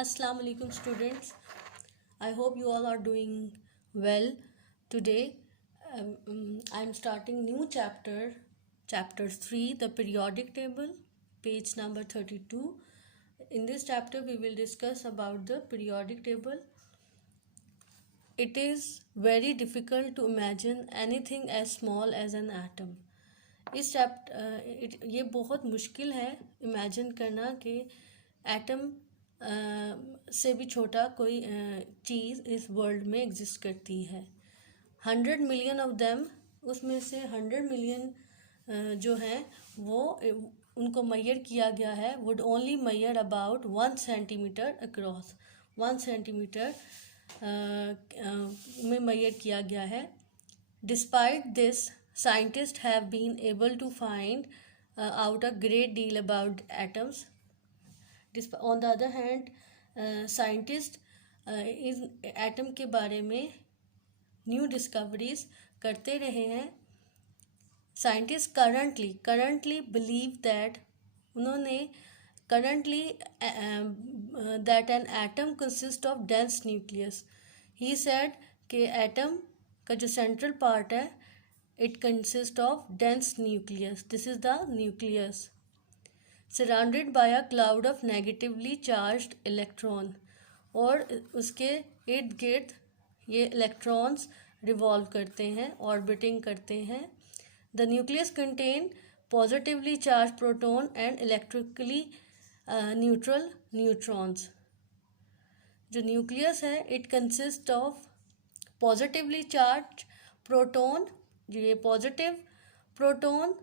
Assalamu alaikum students. I hope you all are doing well. Today I'm starting new chapter 3, the periodic table, page number 32. In this chapter we will discuss about the periodic table. It is very difficult to imagine anything as small as an atom. इस ये बहुत मुश्किल है imagine करना कि atom से भी छोटा कोई चीज़ इस वर्ल्ड में एग्जिस्ट करती है. 100 मिलियन ऑफ देम, उसमें से 100 मिलियन जो हैं वो उनको मैयर किया गया है, would only measure about 1 centimetre across. 1 centimetre में मैयर किया गया है. Despite this, scientists have been able to find out a great deal about atoms. On the other hand, scientists इस एटम के बारे में न्यू डिस्कवरीज करते रहे हैं. साइंटिस्ट करंटली बिलीव दैट उन्होंने currently that an atom consist of dense nucleus. He said कि atom का जो सेंट्रल पार्ट है, it consists of dense nucleus. This is the nucleus, surrounded by a cloud of negatively charged electron. और उसके इर्द गिर्द ये इलेक्ट्रॉन्स रिवॉल्व करते हैं, ऑर्बिटिंग करते हैं. The nucleus contain positively charge proton and electrically neutral neutrons. जो न्यूक्लियस है, it consist of positively charge proton, जो ये पॉजिटिव प्रोटॉन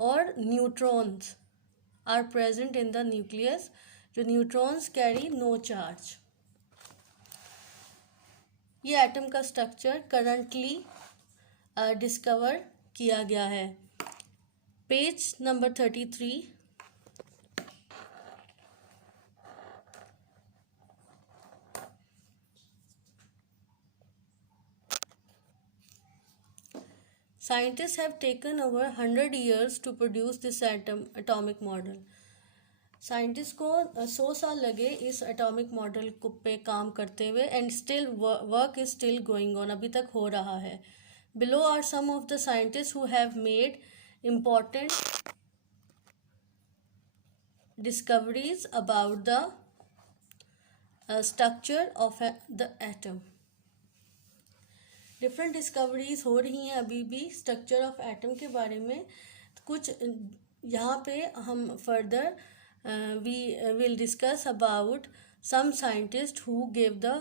और neutrons are present in the nucleus. जो न्यूट्रॉन्स कैरी नो चार्ज. ये एटम का स्ट्रक्चर करंटली डिस्कवर किया गया है. Page number 33. Scientists have taken over 100 years to produce this atomic model. Scientist को 100 साल लगे इस एटॉमिक मॉडल को पे काम करते हुए, and still work is still going on, अभी तक हो रहा है. Below are some of the scientist who have made important discoveries about the structure of the atom. Different discoveries हो रही हैं अभी भी स्ट्रक्चर ऑफ एटम के बारे में. कुछ यहाँ पे हम further we will discuss about some scientist who gave the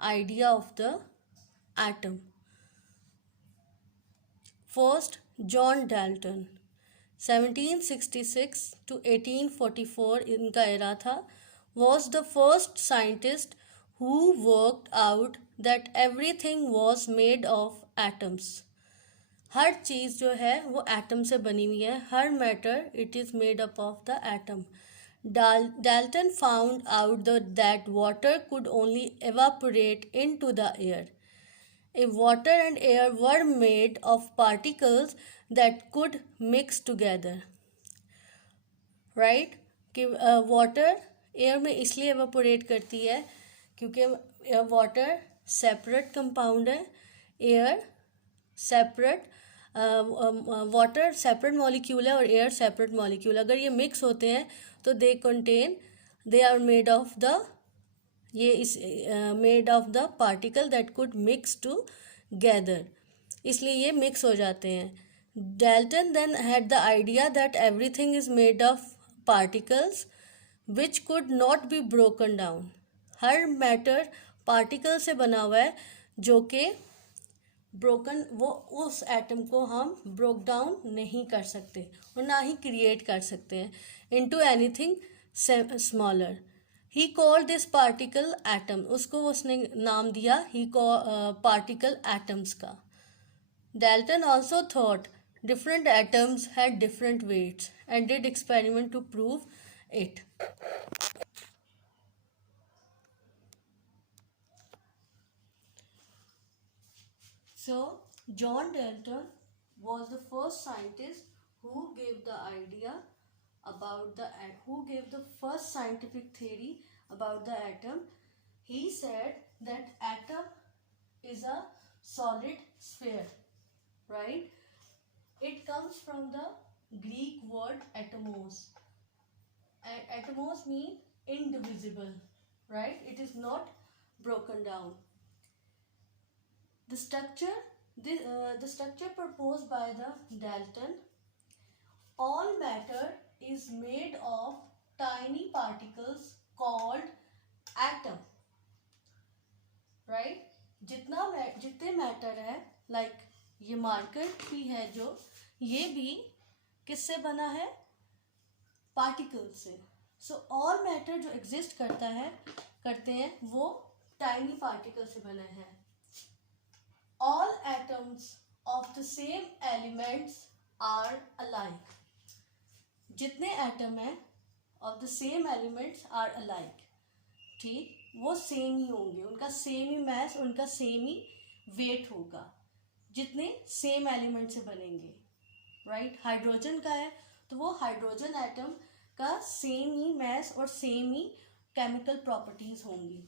idea of the atom. First, John Dalton. 1766 to 1844 इनका एरा था. Was the first scientist who worked out that everything was made of atoms. हर चीज़ जो है वो atom से बनी हुई है. हर matter it is made up of the atom. Dalton found out that water could only evaporate into the air. If water and air were made of particles that could mix together, right? कि water air में इसलिए evaporate करती है क्योंकि water separate compound है, air separate, water separate molecule है और air separate molecule. अगर ये मिक्स होते हैं तो they are made of the made of the particle that could mix together, इसलिए ये मिक्स हो जाते हैं. Dalton then had the idea that everything is made of particles which could not be broken down. Her matter particle से बना हुआ है जो कि ब्रोकन, वो उस एटम को हम ब्रोक डाउन नहीं कर सकते और ना ही क्रिएट कर सकते हैं into anything smaller. He called this particle atom. उसको उसने नाम दिया ही पार्टिकल एटम्स का. Dalton also thought different atoms had different weights and did experiment to prove it. So, John Dalton was the first scientist who gave the idea about who gave the first scientific theory about the atom. He said that atom is a solid sphere, right? It comes from the Greek word atomos. And atomos mean indivisible, right? It is not broken down. The structure, the structure proposed by the Dalton: all matter is made of tiny particles called atom, right? जितने matter है, like ये marker भी है जो, ये भी किससे बना है? पार्टिकल से. सो ऑल मैटर जो एग्जिस्ट करते हैं वो टाइनी पार्टिकल से बने हैं. All atoms of the same elements are alike. जितने एटम हैं of the same elements are alike, ठीक, वो सेम ही होंगे, उनका सेम ही मैस, उनका सेम ही वेट होगा, जितने सेम एलिमेंट से बनेंगे, राइट? हाइड्रोजन का है तो वो हाइड्रोजन एटम का सेम ही मैस और सेम ही केमिकल प्रॉपर्टीज होंगी.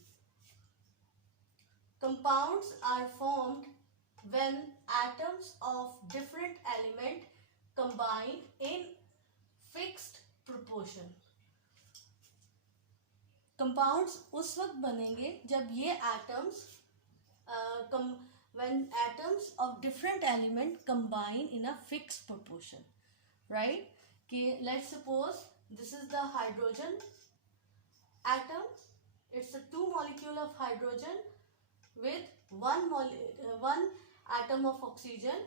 Compounds are formed when atoms of different element combine in fixed proportion. Compounds उस वक्त बनेंगे जब ये atoms when atoms of different element combine in a fixed proportion, right? Okay, let's suppose this is the hydrogen atom. It's a 2 molecule of hydrogen with one atom of oxygen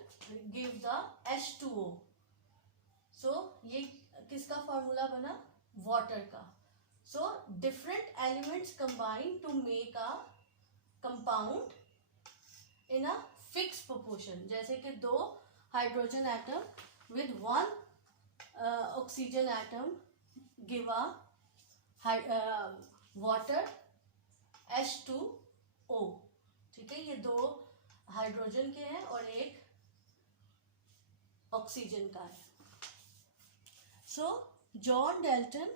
gives the H2O. So ये किसका formula बना? Water का. So different elements combine to make a compound in a fixed proportion. जैसे कि 2 hydrogen atom with 1 oxygen atom give a water H2O. ठीक है, ये 2 hydrogen के हैं और एक ऑक्सीजन का है. So John Dalton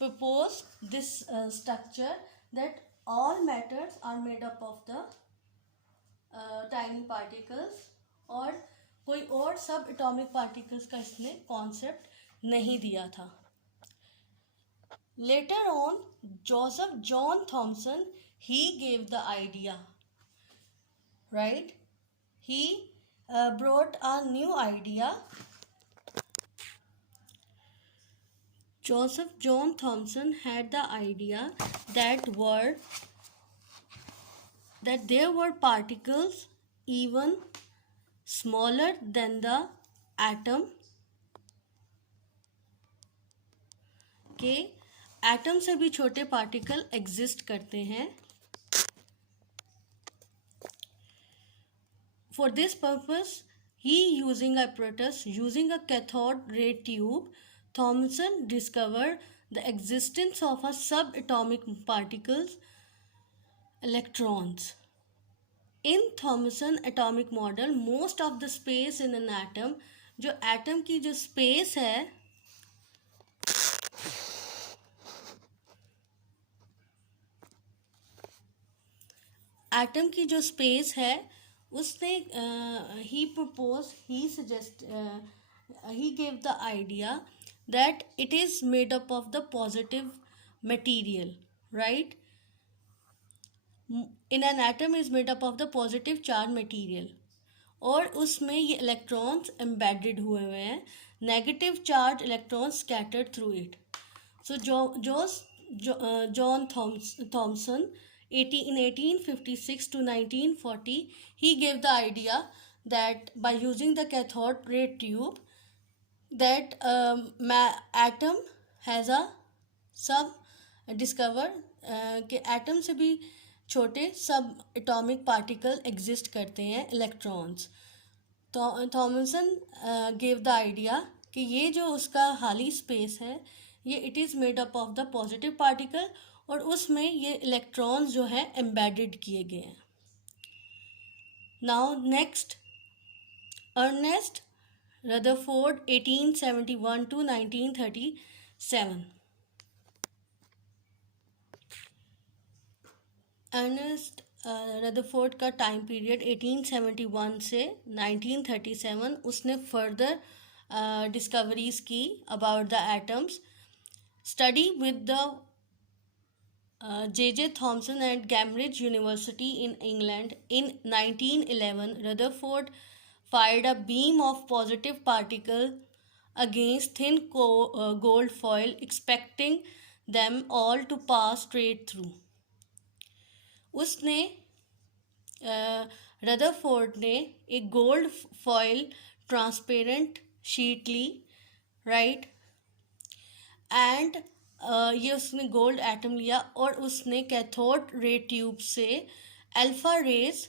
proposed this structure that all matters are made up of the tiny particles, और कोई और सब एटॉमिक पार्टिकल्स का इसने कॉन्सेप्ट नहीं दिया था. Later on Joseph John Thomson he gave the idea, right? He brought a new idea. Joseph John Thomson had the idea that there were particles even smaller than the atom के atom से भी छोटे particle exist करते हैं. For this purpose, he using a cathode ray tube, Thomson discovered the existence of a subatomic particles, electrons. In Thomson atomic model, most of the space in an atom, जो atom की जो space है, atom की जो space है उसने he gave the idea that it is made up of the positive material, right? In an atom is made up of the positive charge material, और उसमें ये इलेक्ट्रॉन्स एम्बेडेड हुए हैं, negative charge electrons scattered through it. So John Thomson in 1856 to 1940 he gave the idea that by using the cathode ray tube that atom has a कि atom से भी छोटे subatomic particle exist करते हैं, electrons. Thomson gave the idea कि ये जो उसका खाली स्पेस है ये it is made up of the positive particle, और उसमें ये इलेक्ट्रॉन्स जो हैं एम्बेडेड किए गए हैं. Now next, Ernest Rutherford 1871 to 1937. Ernest Rutherford का टाइम पीरियड 1871 से 1937, उसने फर्दर डिस्कवरीज की about the atoms. Study with the J.J. Thomson at Cambridge University in England in 1911, Rutherford fired a beam of positive particles against thin gold foil, expecting them all to pass straight through. उसने Rutherford ने एक gold foil transparent sheet ली, right, and ये उसने gold atom लिया और उसने cathode ray tube से अल्फा रेज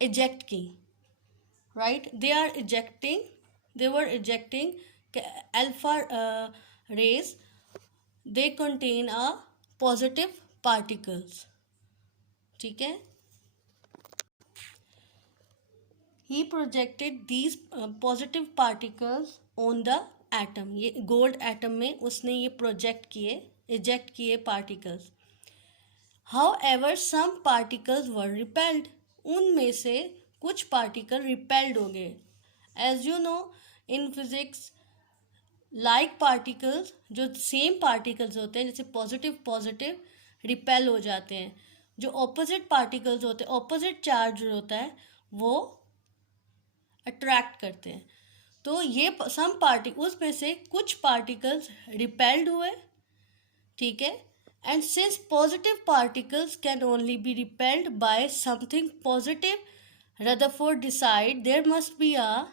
इजेक्ट की, right. They were ejecting alpha rays. They contain a positive particles, ठीक है. He projected these positive particles on the atom. ये गोल्ड एटम में उसने ये प्रोजेक्ट किए, इजेक्ट किए particles. However some particles were repelled. उनमें से कुछ पार्टिकल रिपेल्ड हो गए. As you know, in physics like particles, जो सेम पार्टिकल्स होते हैं, जैसे पॉजिटिव पॉजिटिव रिपेल हो जाते हैं. जो ऑपोजिट पार्टिकल्स होते हैं, ऑपोजिट चार्ज होता है, वो अट्रैक्ट करते हैं. तो ये सम उसमें से कुछ पार्टिकल्स रिपेल्ड हुए, ठीक है. And since positive particles can only be repelled by something positive, Rutherford decide there must be a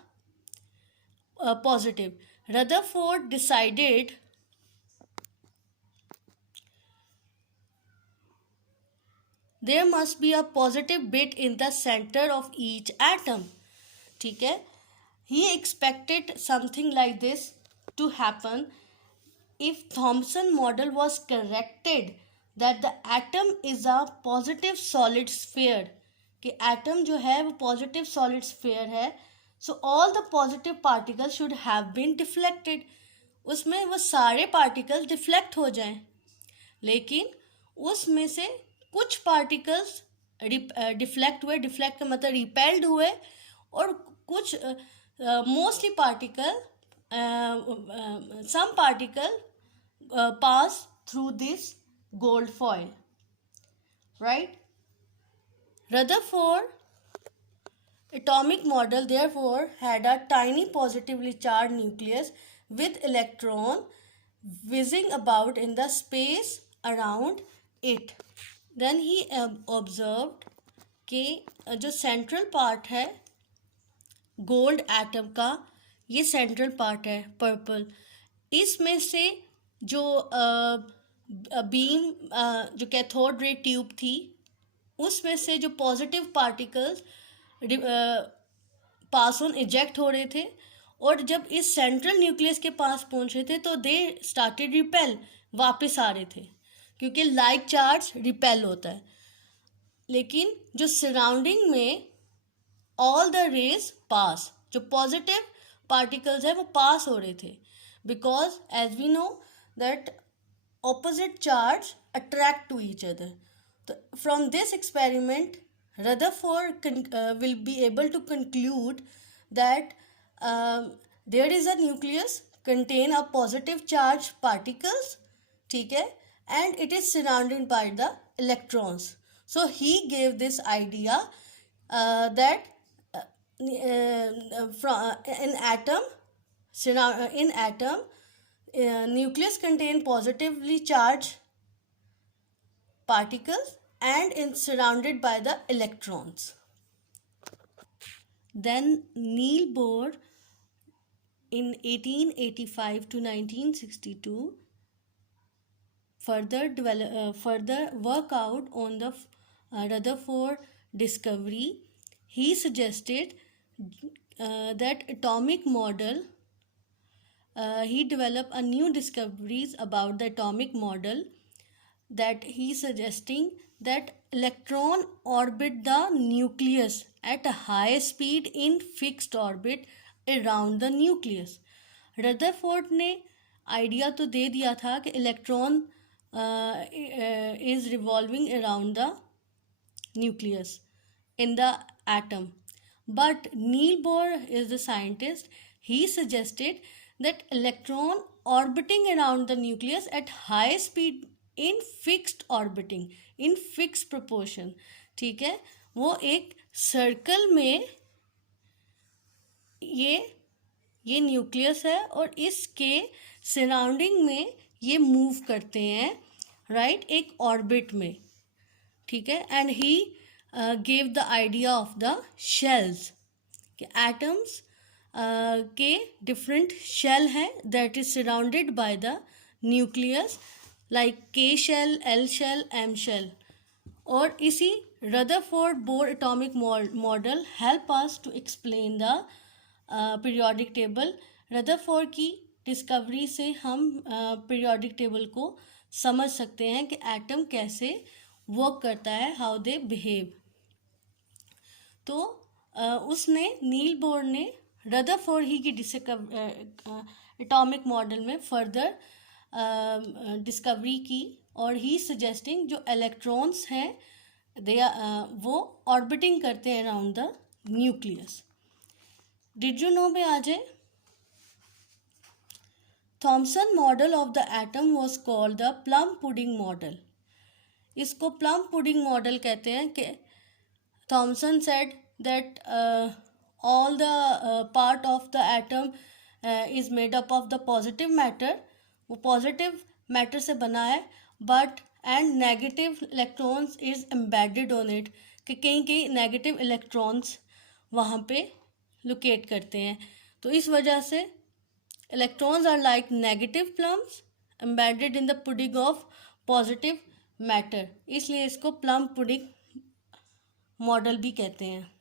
positive. Rutherford decided there must be a positive bit in the center of each atom, ठीक है. He expected something like this to happen if Thomson model was corrected that the atom is a positive solid sphere, कि atom जो है वो positive solid sphere है. So all the positive particles should have been deflected. उसमें वो सारे particles deflect हो जाएं, लेकिन उसमें से कुछ पार्टिकल्स डिफ्लेक्ट हुए. डिफ्लेक्ट का मतलब रिपेल्ड हुए. और कुछ mostly particle, some particle pass through this gold foil, right. Rutherford atomic model therefore had a tiny positively charged nucleus with electron whizzing about in the space around it. Then he observed कि जो central part है gold atom का, ये central part है purple. इसमें से जो beam जो कैथोड रे ट्यूब थी, उसमें से जो positive particles pass on eject हो रहे थे, और जब इस सेंट्रल न्यूक्लियस के पास पहुंच रहे थे तो दे स्टार्टेड रिपेल, वापस आ रहे थे, क्योंकि लाइक चार्ज रिपेल होता है. लेकिन जो सराउंडिंग में ऑल द रेज पास, जो पॉजिटिव पार्टिकल्स है वो पास हो रहे थे, because as we know that opposite charge attract to each other. तो from this experiment Rutherford will be able to conclude that there is a nucleus contain a positive charge particles, ठीक है, and it is surrounded by the electrons. So he gave this idea that in atom nucleus contain positively charged particles and is surrounded by the electrons. Then Niels Bohr in 1885 to 1962 further work out on the Rutherford discovery. He suggested that atomic model. He developed a new discoveries about the atomic model, that he suggesting that electron orbit the nucleus at a high speed in fixed orbit around the nucleus. Rutherford ने idea तो दे दिया था कि electron is revolving around the nucleus in the atom. But Niels Bohr is the scientist. He suggested that electron orbiting around the nucleus at high speed in fixed orbiting, in fixed proportion, ठीक है, वो एक circle में ये nucleus है और इसके surrounding में ये मूव करते हैं, राइट, एक ऑर्बिट में, ठीक है. And he gave the idea of the shells कि एटम्स के डिफरेंट शेल हैं that is surrounded by the nucleus, like K shell, L shell, M shell. और इसी Rutherford Bohr atomic model help us to explain the periodic table. Rutherford की discovery से हम periodic table को समझ सकते हैं कि एटम कैसे वर्क करता है, हाउ दे बिहेव. तो उसने नील बोर ने रदरफोर्ड ही की एटॉमिक मॉडल में फर्दर डिस्कवरी की और ही सजेस्टिंग जो इलेक्ट्रॉन्स हैं दे वो ऑर्बिटिंग करते हैं around the nucleus. Did you know में आ जाए. Thomson model of the atom was called the plum pudding model. इसको प्लम पुडिंग मॉडल कहते हैं कि Thomson said that all the part of the atom is made up of the positive matter, वो positive matter से बना है, but and negative electrons is embedded on it, कि कहीं कहीं negative electrons वहाँ पे locate करते हैं. तो इस वजह से electrons are like negative plums embedded in the pudding of positive matter, इसलिए इसको plum pudding मॉडल भी कहते हैं.